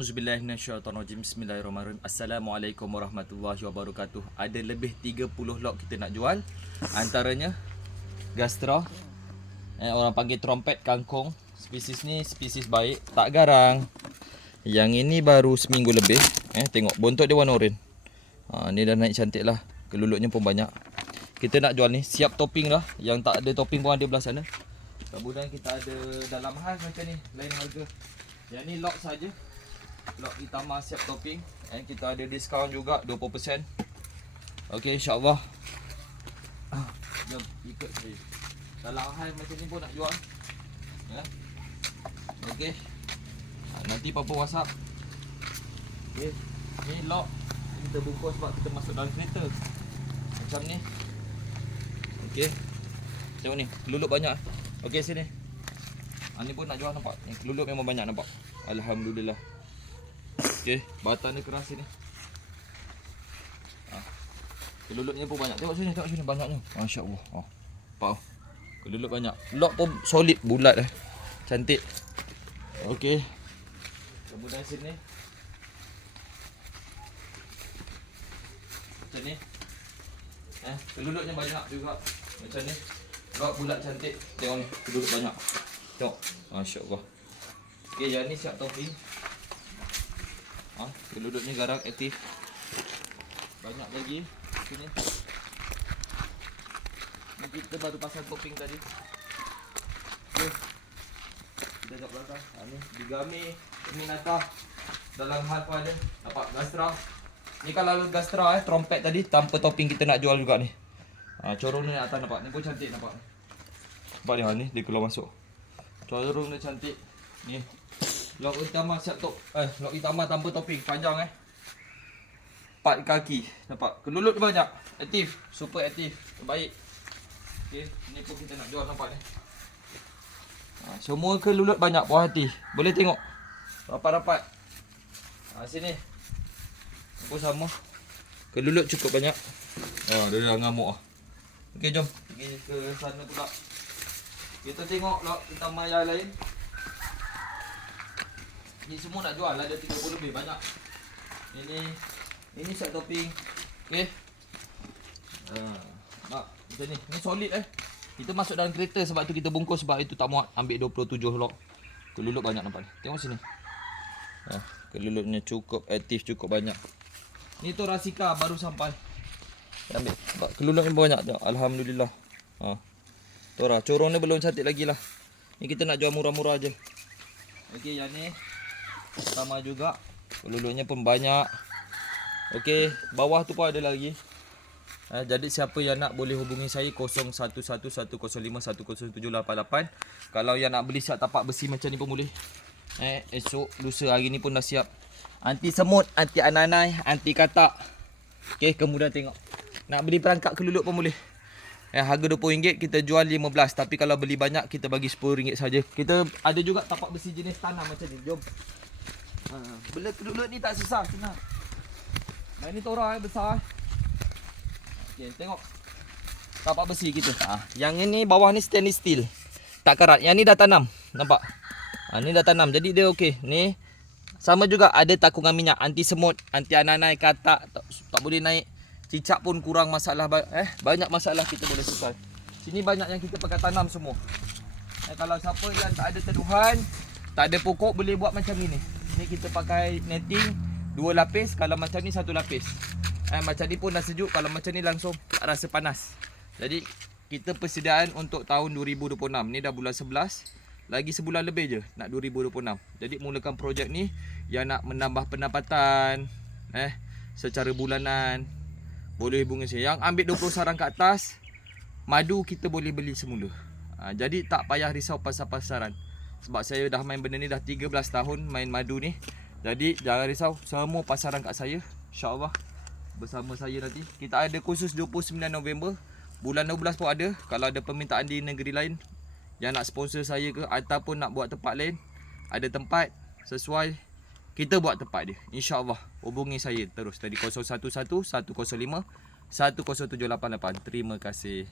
Auzubillahiminasyaitanirrajim. Bismillahirrahmanirrahim. Assalamualaikum warahmatullahi wabarakatuh. Ada lebih 30 lot kita nak jual. Antaranya Gastra eh, Orang panggil trompet kangkung. Spesies ni spesies baik Tak garang. Yang ini baru seminggu lebih. Eh, Tengok bontot dia warna oranye ha, Ni dah naik cantik lah. Kelulutnya pun banyak. Kita nak jual ni Siap topping lah. Yang tak ada topping pun ada belah sana. Kemudian kita ada dalam hal macam ni Lain harga. Yang ni lock saja Lock ditambah siap topping. And kita ada diskaun juga 20% Okay insyaAllah. Ah, Jom ikut saya Dalam hal macam ni pun nak jual. Ya. Okay Ah, Nanti papa whatsapp. Okay Ni lock. Ni kita bungkus sebab kita masuk dalam kereta. Macam ni. Okay Tengok ni Kelulup banyak. Okay sini. Ha, Ni pun nak jual nampak. Ni kelulup memang banyak nampak. Alhamdulillah Okay, batang dia keras ni. Ha. Kelulutnya pun banyak. Tengok sini, tengok sini banyaknya. Masya-Allah. Ha. Pau. Kelulut banyak. Lock pun solid bulat eh. Cantik. Okey. Kemudian sini. Macam ni. Eh, kelulutnya banyak juga. Macam ni. Lock bulat cantik. Tengok ni, kelulut banyak. Tengok. Masya-Allah. Okey, yang ni siap topping. Ha, keluduk ni garang aktif. Banyak lagi sini. Ni kita baru pasang topping tadi. Okey. Kita jap belakang. Ha ni digami Minata dalam hal pun ada. Nampak gastra. Ni kalau gastra eh trompet tadi tanpa topping kita nak jual juga ni. Ha corong ni atas nampak. Ni pun cantik nampak. Nampak ni ha ni dia keluar masuk. Corong dia cantik. Ni Lock utama siap top eh lock utama tanpa topping panjang eh. Empat kaki. Nampak? Kelulut dia banyak. Aktif, super aktif. Terbaik. Okey, ni pun kita nak jual nampak ni. Ha, semua kelulut banyak puas hati. Boleh tengok. Rapat-rapat. Ha, sini. Ni pun sama. Kelulut cukup banyak. Ha, dia dah ngamuk ah. Okey, jom. Pergi ke sana pula. Kita tengok lock utama yang lain. Ni semua nak jual ada 30 lebih banyak. Ini ini set topping. Okey. Ha, mak, macam ni. Ni solid eh. Kita masuk dalam kereta sebab tu kita bungkus sebab itu tak muat ambil 27 lok. Kelulut banyak nampak ni. Tengok sini. Ha, kelulutnya cukup aktif cukup banyak. Ni tu Rasika baru sampai. Ambil. Sebab kelulut ni banyak tengok. Alhamdulillah. Ha. Tora, corong ni belum cantik lagi lah. Ni kita nak jual murah-murah je. Okey, yang ni sama juga. Pelulunya pun banyak. Okey, bawah tu pun ada lagi. Eh, Jadi siapa yang nak boleh hubungi saya 0111051078 Kalau yang nak beli siap tapak besi macam ni pun boleh. Eh, Esok, lusa hari ni pun dah siap. Anti semut, anti ananai, anti katak. Okey, kemudian tengok. Nak beli perangkap keluluk pun boleh. Eh, harga RM20 kita jual 15 Tapi kalau beli banyak kita bagi RM10 saja. Kita ada juga tapak besi jenis tanam macam ni. Jom Ha, bela kedulut ni tak susah, senang. Nah, ini tora eh, besar. eh. Okey, tengok. Tapak besi kita. Ha, yang ini bawah ni stainless steel. Tak karat. Yang ni dah tanam. Nampak? Ha, ni dah tanam. Jadi dia okey. Ni sama juga ada takungan minyak anti semut, anti ananai, katak tak, tak boleh naik. Cicak pun kurang masalah eh banyak masalah kita boleh selesai. Sini banyak yang kita pakai tanam semua. Eh, kalau siapa yang tak ada teduhan, tak ada pokok boleh buat macam ni. Ni kita pakai netting dua lapis, kalau macam ni satu lapis. Eh, macam ni pun dah sejuk, kalau macam ni langsung tak rasa panas. Jadi kita persediaan untuk tahun 2026. Ni dah bulan 11. Lagi sebulan lebih je nak 2026. Jadi mulakan projek ni yang nak menambah pendapatan eh secara bulanan boleh hubungi saya. Yang ambil 20 sarang ke atas madu kita boleh beli semula. Ha, jadi tak payah risau pasal pasaran. Sebab saya dah main benda ni dah 13 tahun main madu ni. Jadi jangan risau semua pasaran kat saya. InsyaAllah bersama saya nanti. Kita ada khusus 29 November. Bulan 12 pun ada. Kalau ada permintaan di negeri lain yang nak sponsor saya ke ataupun nak buat tempat lain. Ada tempat sesuai kita buat tempat dia. InsyaAllah hubungi saya terus. Tadi 011 105 1078. Terima kasih.